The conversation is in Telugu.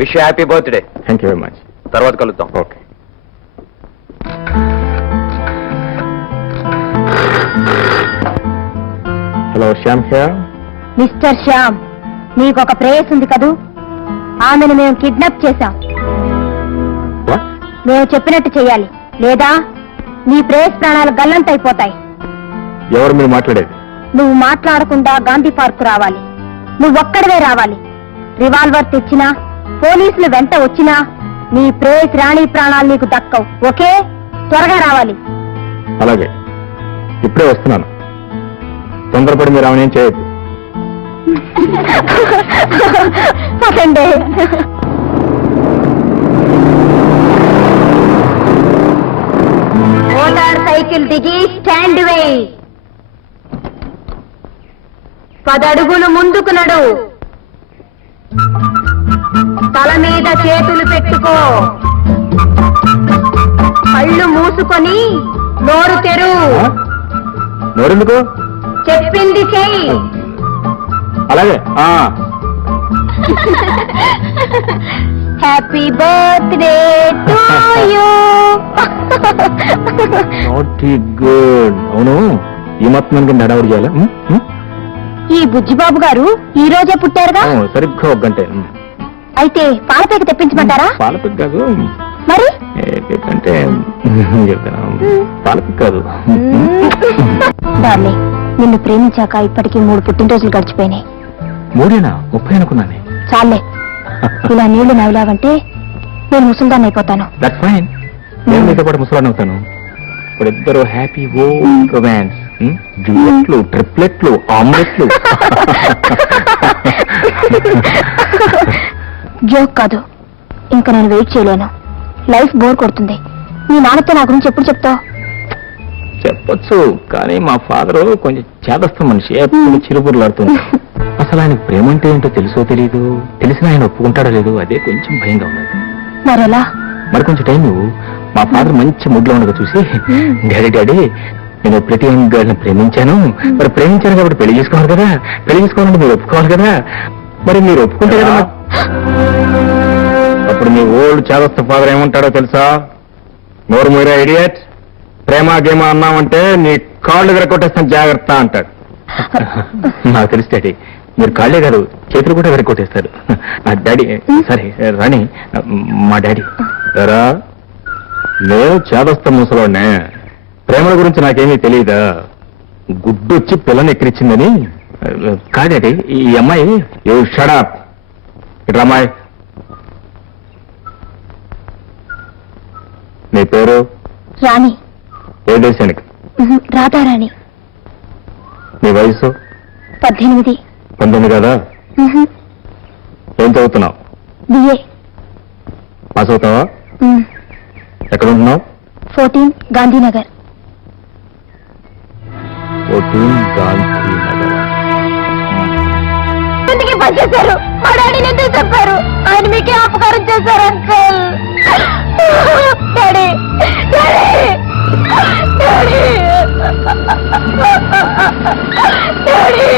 Wish happy birthday. Thank you very much. తర్వాత కలుద్దాం. Okay. Hello Shyam here. Mister Shyam, నీకు ఒక ప్రేయస్ ఉంది కదూ? ఆమెను మేము కిడ్నాప్ చేశాం. వాట్? మేము చెప్పినట్టు చెయ్యాలి, లేదా నీ ప్రేయస్ ప్రాణాలు గల్లంతైపోతాయి. ఎవరు మీరు మాట్లాడేది? నువ్వు మాట్లాడకుండా గాంధీ పార్క్ రావాలి. నువ్వొక్కడవే రావాలి. రివాల్వర్ తెచ్చినా, పోలీసులు వెంట వచ్చినా నీ ప్రేయస్ రాణి ప్రాణాలు నీకు దక్కవు. ఓకే, త్వరగా రావాలి. అలాగే, ఇప్పుడే వస్తున్నాను. తొందరపడి మీరు ఆమె ఏం చేయొద్దు. పదండి. మోటార్ సైకిల్ దిగి స్టాండ్ వేయి. 10 అడుగులు ముందుకు నడు. తల మీద చేతులు పెట్టుకో. కళ్ళు మూసుకొని నోరు తెరు. నోరెందుకు? చెప్పింది చెయ్యి. అలాగే. Happy birthday to you. Not good. అవును, ఈ మొత్తం కింద హడావుడి చేయాలా? ఈ బుజ్జిబాబు గారు ఈ రోజే పుట్టారుగా. సరిగ్గా 1 గంట. అయితే పాలపేక తెప్పించమంటారా? పాలపిక్ కాదు. మరి అంటే పాలపిక్ కాదు. డార్లింగ్, నిన్ను ప్రేమించాక ఇప్పటికీ 3 పుట్టినరోజులు గడిచిపోయినాయి. 3 30 అనుకున్నానే. చాలే, ఇలా నీళ్లు నవ్వులావంటే నేను ముసల్దాన్ని అయిపోతాను. That's fine. నేను మీతో పాటు ముసలాన్ని అవుతాను. ఇప్పుడు ఇద్దరు హ్యాపీ ఓ రొమాన్స్. డ్యూయెట్లు, ట్రిప్లెట్లు, ఆమ్లెట్లు. జోక్ కాదు. ఇంకా నేను వెయిట్ చేయలేను. లైఫ్ బోర్ కొడుతుంది. నీ నాన్నతో నా గురించి ఎప్పుడు చెప్తావు? చెప్పొచ్చు, కానీ మా ఫాదర్ కొంచెం చేదస్త మనిషి. ఎప్పుడు చిరుబుర్లాడుతుంది. అసలు ఆయన ప్రేమ అంటే ఏంటో తెలుసో తెలీదు. తెలిసిన ఆయన ఒప్పుకుంటాడో లేదు, అదే కొంచెం భయంగా ఉన్నది. మరెలా? మరి కొంచెం టైం నువ్వు. మా ఫాదర్ మంచి మూడ్లో ఉండగా చూసి, డాడీ నేను ప్రతి గర్ల్ని ప్రేమించాను. మరి ప్రేమించాను కాబట్టి పెళ్లి చేసుకోవాలి కదా. పెళ్లి చేసుకోవాలంటే మీరు ఒప్పుకోవాలి కదా. మరి మీరు ఒప్పుకుంటే కదా. అప్పుడు మీ ఓల్డ్ చేదస్త ఫాదర్ ఏమంటాడో తెలుసా? నోరు మీరా ఇడియట్, ప్రేమ గేమ అన్నామంటే నీ కాళ్ళు విరగొట్టేస్తాను జాగ్రత్త అంటాడు. నాకు తెలుసు డాడీ, మీరు కాళ్ళే కాదు చేతులు కూడా విరగొట్టేస్తారు. డాడీ సరే రాణి, మా డాడీ రా. నేను చేదస్త ముసలోనే. ప్రేమల గురించి నాకేమీ తెలియదా? గుడ్డొచ్చి పిల్లని ఎక్కిరిచ్చిందని. కాదండి, ఈ అమ్మాయి షడప్. ఇట్లా అమ్మాయి, నీ పేరు? రాణి. ఏ దేశానికి? రాధారాణి. నీ వయసు? 18. 19 కదా? ఏం చదువుతున్నావు? బిఏ. పాస్ అవుతావా? ఎక్కడ ఉంటున్నావు? 14 గాంధీనగర్. 14 గాంధీనగర్. ఎందుకు పనిచేశారు? మా డాడీని ఎందుకు చెప్పారు? ఆయన మీకే అపకారం చేశారు uncle. Daddy, daddy, daddy, daddy.